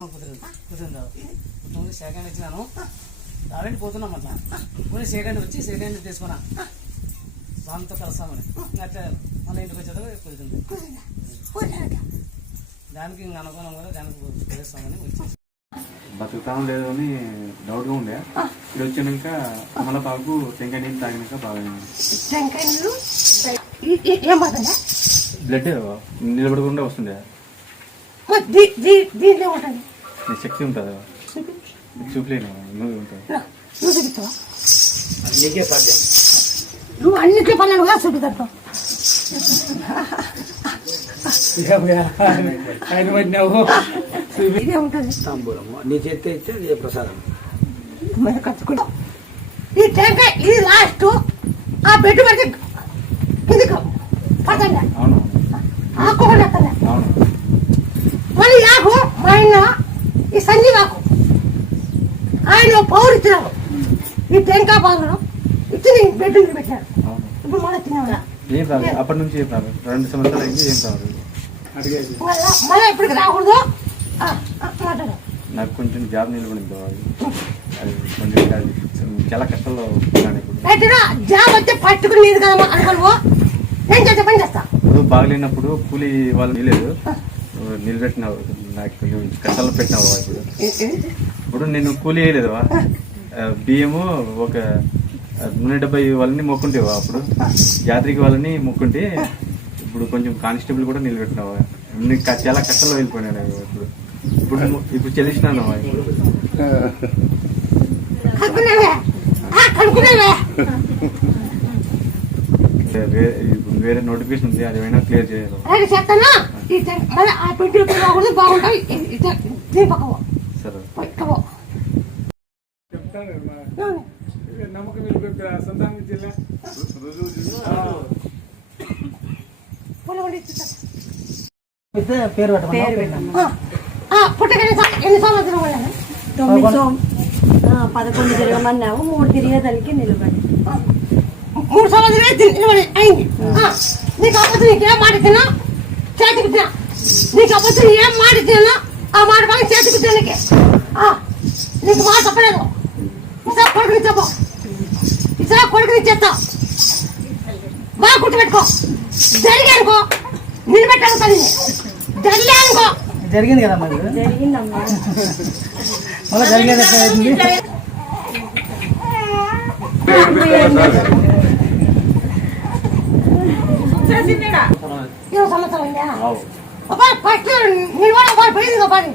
కుదిరింది సెకండ్ ఇచ్చినాను రావేంటి పోతున్నాం అట్లా పోనీ సెకండ్ వచ్చి సెకండ్ తీసుకున్నా స్వామితో కలుస్తామని అట్లా మళ్ళీ ఇంటికి వచ్చేటప్పుడు కుదిరింది దానికి ఇంక అనుకున్నాం కూడా దానికి తెలుస్తామని వచ్చేసి బతుకుతాం లేదు అని డౌట్గా ఉండే ఇప్పుడు వచ్చినాక అమలపాకు టెంకాయ నీళ్ళు తాగినాక బాగా బ్లడ్ నిలబడకుండా వస్తుండే శక్తి ఉంటుంది చూపలేను నువ్వు ఉంటుంది నువ్వు అన్నిటి పనులుగా చూపిస్తావు ఆయన పడినావు ఇదే ఉంటుంది తాంబూలము నీ చేతి ఇస్తే అది ప్రసాదం ఈ టెంకాయ ఇది లాస్ట్ ఆ బెడ్ పడితే కిందికి పదండి అవును ఆకుకుండా అవును మళ్ళీ ఆకు మా ఆయన ఈ సంజీవ్ ఆకు ఆయన పౌరు ఇచ్చినాడు ఈ టెంకాయ పాలు ఇచ్చి నీ బెడ్ మీద పెట్టాడు అవును ఇప్పుడు మళ్ళీ తిన్నాడు ఏం రాలేదు అప్పటి నుంచి ఏం రాలేదు 2 సంవత్సరాలు అయింది ఏం రాలేదు మళ్ళీ ఇప్పటికి రాకూడదు మాట్లాడు నాకు కొంచెం జాబ్ నిలబడింది అది కొంచెం చాలా కష్టంలో ఉన్నాను ఇప్పుడు పెట్టినా జాబ్ వచ్చి పట్టుకుని నీది కదా అనుకోను నేను చేసే పని చేస్తా ఇప్పుడు బాగలేనప్పుడు కూలి వాళ్ళు నిలేదు నిలబెట్టినావు నాకు కొంచెం కష్టాలు పెట్టినావు ఇప్పుడు నేను కూలి వేయలేదువా బియ్యము ఒక 170 వాళ్ళని మొక్కుంటేవా అప్పుడు యాత్రికి వాళ్ళని మొక్కుంటే ఇప్పుడు కొంచెం కానిస్టేబుల్ కూడా నిలబెట్టినావా నీకు చాలా కష్టంలో వెళ్ళిపోయినాను ఇప్పుడు ఇప్పుడు ఇప్పుడు చెల్లిసినాను వేరే నోటిఫికేషన్ ఉంది అది ఏమైనా క్లియర్ చేయాలి సరే నమ్మకం సంతానం జిల్లా పేరు ఎన్ని సంవత్సరం 11 తిరగమన్నావు 3 తిరిగేదానికి నిలబడి 3 సంవత్సరాలు నిలబడి అయింది నీకు అప్పటి నీకేం మాట తిన్నా చేతికి తిన్నా నీకు అప్పటి ఏం మాట తిన్నా ఆ మాట బాగా చేతికి తినకి నీకు మాట తప్పలేదు ఈసారి కొడుకుని చెప్పు ఈసారి కొడుకుని చెప్తా బాగా గుర్తుపెట్టుకో జరిగానుకో నిలబెట్టాను తల్లి జరిగానుకో జరిగింది కదా మరి జరిగిందమ్మా మళ్ళీ జరిగేది సంవత్సరం ఫస్ట్ నిలబడి పోయింది పని